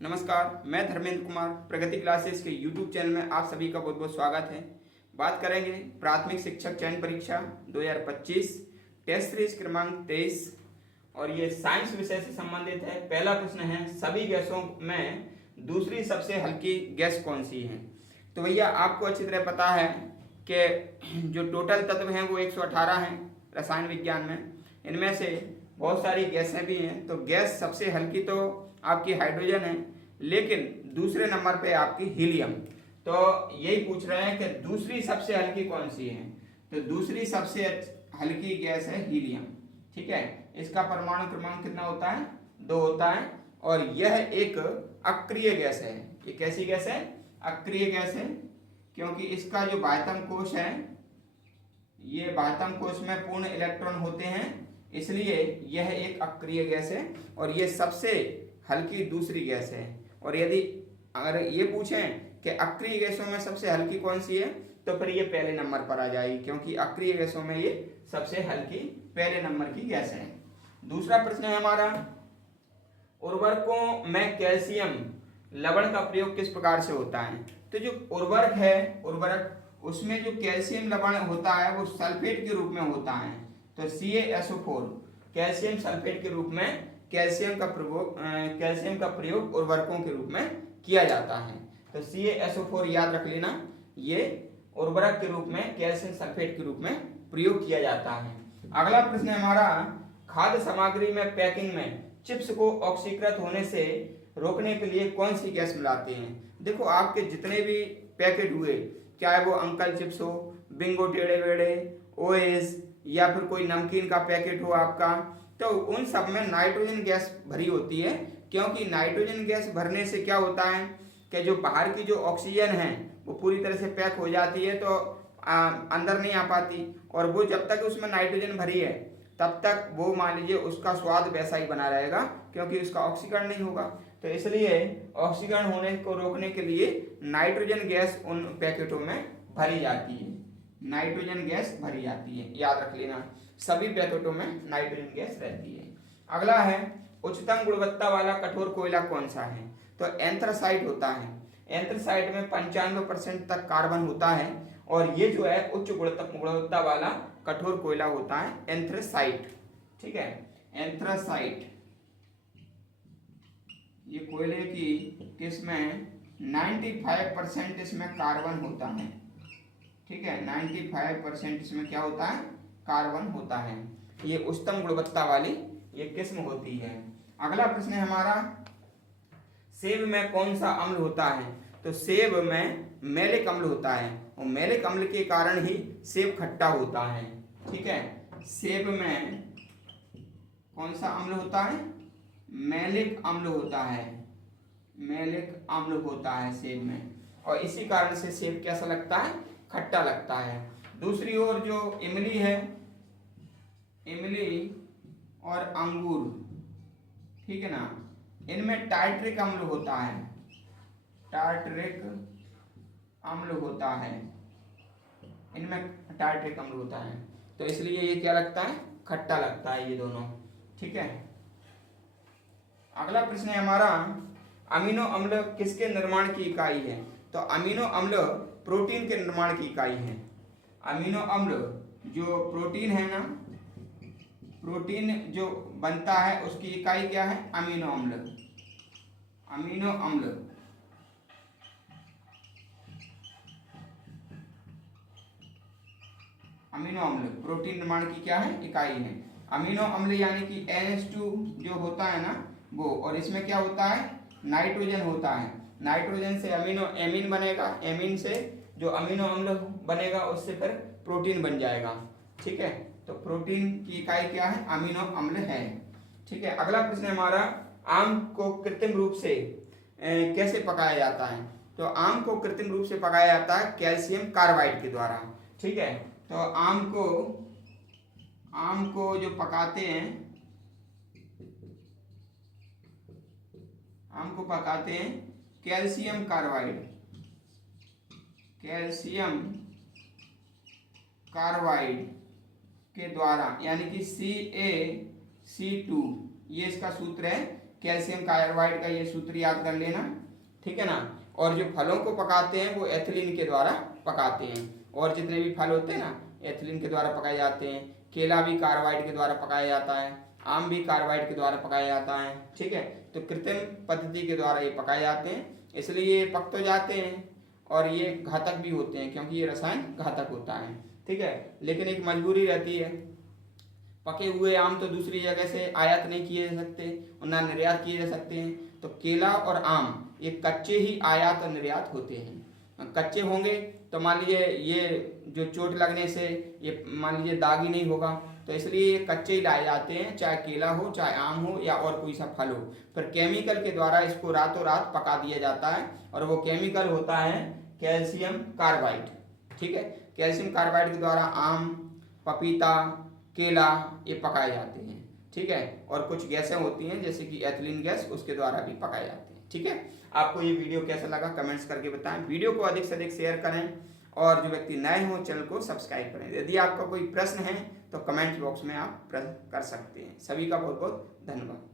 नमस्कार, मैं धर्मेंद्र कुमार प्रगति क्लासेस के YouTube चैनल में आप सभी का बहुत बहुत स्वागत है। बात करेंगे प्राथमिक शिक्षक चयन परीक्षा 2025 टेस्ट सीरीज क्रमांक 23 और ये साइंस विषय से संबंधित है। पहला प्रश्न है, सभी गैसों में दूसरी सबसे हल्की गैस कौन सी है? तो भैया आपको अच्छी तरह पता है कि जो टोटल तत्व हैं वो 118 हैं रसायन विज्ञान में। इनमें से बहुत सारी गैसें भी हैं, तो गैस सबसे हल्की तो आपकी हाइड्रोजन है, लेकिन दूसरे नंबर पे आपकी हीलियम। तो यही पूछ रहे हैं कि दूसरी सबसे हल्की कौन सी है? तो दूसरी सबसे हल्की गैस है हीलियम। ठीक है, इसका परमाणु क्रमांक कितना होता है? 2 होता है और यह एक अक्रिय गैस है। ये कैसी गैस है? अक्रिय गैस है, क्योंकि इसका जो बाह्यतम कोश है, ये बाह्यतम कोश में पूर्ण इलेक्ट्रॉन होते हैं, इसलिए यह एक अक्रिय गैस है और यह सबसे हल्की दूसरी गैस है। और यदि अगर ये पूछें कि अक्रिय गैसों में सबसे हल्की कौन सी है, तो फिर ये पहले नंबर पर आ जाएगी, क्योंकि अक्रिय गैसों में ये सबसे हल्की पहले नंबर की गैस है। दूसरा प्रश्न है हमारा, उर्वरकों में कैल्शियम लवण का प्रयोग किस प्रकार से होता है? तो जो उर्वरक है, उसमें जो कैल्शियम लवण होता है वो सल्फेट के रूप में होता है। तो CaSO4 कैल्शियम सल्फेट के रूप में कैल्शियम का प्रयोग उर्वरकों के रूप में किया जाता है। तो CaSO4 याद रख लेना, ये उर्वरक के रूप में कैल्शियम सल्फेट के रूप में प्रयोग किया जाता है। अगला प्रश्न है हमारा, खाद्य सामग्री में पैकिंग में चिप्स को ऑक्सीकृत होने से रोकने के लिए कौन सी गैस मिलाते हैं? देखो, आपके जितने भी पैकेट हुए, चाहे वो अंकल चिप्स हो, बिंगो टेढ़े बेड़े, ओएस या फिर कोई नमकीन का पैकेट हो आपका, तो उन सब में नाइट्रोजन गैस भरी होती है। क्योंकि नाइट्रोजन गैस भरने से क्या होता है कि जो बाहर की जो ऑक्सीजन है वो पूरी तरह से पैक हो जाती है, तो अंदर नहीं आ पाती, और वो जब तक उसमें नाइट्रोजन भरी है तब तक वो मान लीजिए उसका स्वाद वैसा ही बना रहेगा, क्योंकि उसका ऑक्सीकरण नहीं होगा। तो इसलिए ऑक्सीकरण होने को रोकने के लिए नाइट्रोजन गैस उन पैकेटों में भरी जाती है। नाइट्रोजन गैस भरी जाती है, याद रख लेना, सभी पैकेटों में नाइट्रोजन गैस रहती है। अगला है, उच्चतम गुणवत्ता वाला कठोर कोयला कौन सा है? तो एंथ्रासाइट होता है। एंथ्रासाइट में 95% तक कार्बन होता है और ये जो है उच्च गुणवत्ता वाला कठोर कोयला होता है एंथ्रासाइट। ठीक है, एंथ्रासाइट ये कोयले की किस्म में 95% इसमें कार्बन होता है। ठीक है, 95% इसमें क्या होता है? कार्बन होता है। ये उच्चतम गुणवत्ता वाली ये किस्म होती है। अगला प्रश्न है हमारा, सेब में कौन सा अम्ल होता है? तो सेब में मैलिक अम्ल होता है और मैलिक अम्ल के कारण ही सेब खट्टा होता है। ठीक है, सेब में कौन सा अम्ल होता है? मैलिक अम्ल होता है। मैलिक अम्ल होता है सेब में, और इसी कारण से सेब कैसा लगता है? खट्टा लगता है। दूसरी ओर जो इमली है, इमली और अंगूर, ठीक है ना, इनमें टार्ट्रिक अम्ल होता है। टार्ट्रिक अम्ल होता है, इनमें टार्ट्रिक अम्ल होता है, तो इसलिए ये क्या लगता है? खट्टा लगता है ये दोनों। ठीक है, अगला प्रश्न है हमारा, अमीनो अम्ल किसके निर्माण की इकाई है? तो अमीनो अम्ल प्रोटीन के निर्माण की इकाई है। अमीनो अम्ल जो प्रोटीन है ना, प्रोटीन जो बनता है उसकी इकाई क्या है? अमीनो अम्ल। अमीनो अम्ल अमीनो अम्ल प्रोटीन निर्माण की क्या है? इकाई है। अमीनो अम्ल यानी कि NH2 जो होता है ना वो, और इसमें क्या होता है? नाइट्रोजन होता है। नाइट्रोजन से अमीनो एमीन बनेगा, एमीन से जो अमीनो अम्ल बनेगा उससे फिर प्रोटीन बन जाएगा। ठीक है, तो प्रोटीन की इकाई क्या है? अमीनो अम्ल है। ठीक है, अगला प्रश्न है हमारा, आम को कृत्रिम रूप से कैसे पकाया जाता है? तो आम को कृत्रिम रूप से पकाया जाता है कैल्शियम कार्बाइड के द्वारा। ठीक है, तो आम को जो पकाते हैं, आम को पकाते हैं कैल्शियम कार्बाइड, कैल्शियम कार्बाइड के द्वारा, यानी कि CaC2, ये इसका सूत्र है कैल्शियम कार्बाइड का ये सूत्र याद कर लेना, ठीक है ना। और जो फलों को पकाते हैं वो एथिलीन के द्वारा पकाते हैं, और जितने भी फल होते हैं ना एथिलीन के द्वारा पकाए जाते हैं। केला भी कार्बाइड के द्वारा पकाया जाता है, आम भी कार्बाइड के द्वारा पकाया जाता है, ठीक है। तो कृत्रिम पद्धति के द्वारा ये पकाए जाते हैं, इसलिए ये पक तो जाते हैं और ये घातक भी होते हैं, क्योंकि ये रसायन घातक होता है, ठीक है। लेकिन एक मजबूरी रहती है, पके हुए आम तो दूसरी जगह से आयात नहीं किए जा सकते और ना निर्यात किए जा सकते हैं। तो केला और आम ये कच्चे ही आयात और निर्यात होते हैं। कच्चे होंगे तो मान लीजिए ये जो चोट लगने से ये मान लीजिए दागी नहीं होगा, तो इसलिए ये कच्चे ही लाए जाते हैं, चाहे केला हो चाहे आम हो या और कोई सा फल हो। फिर केमिकल के द्वारा इसको रातों रात पका दिया जाता है, और वो केमिकल होता है कैल्शियम कार्बाइड, ठीक है। कैल्शियम कार्बाइड के द्वारा आम, पपीता, केला ये पकाए जाते हैं, ठीक है। और कुछ गैसें होती हैं जैसे कि एथिलीन गैस, उसके द्वारा भी पकाए जाते हैं, ठीक है। आपको ये वीडियो कैसा लगा कमेंट्स करके बताएं। वीडियो को अधिक से अधिक शेयर करें, और जो व्यक्ति नए हों चैनल को सब्सक्राइब करें। यदि आपका कोई प्रश्न है तो कमेंट बॉक्स में आप प्रश्न कर सकते हैं। सभी का बहुत बहुत धन्यवाद।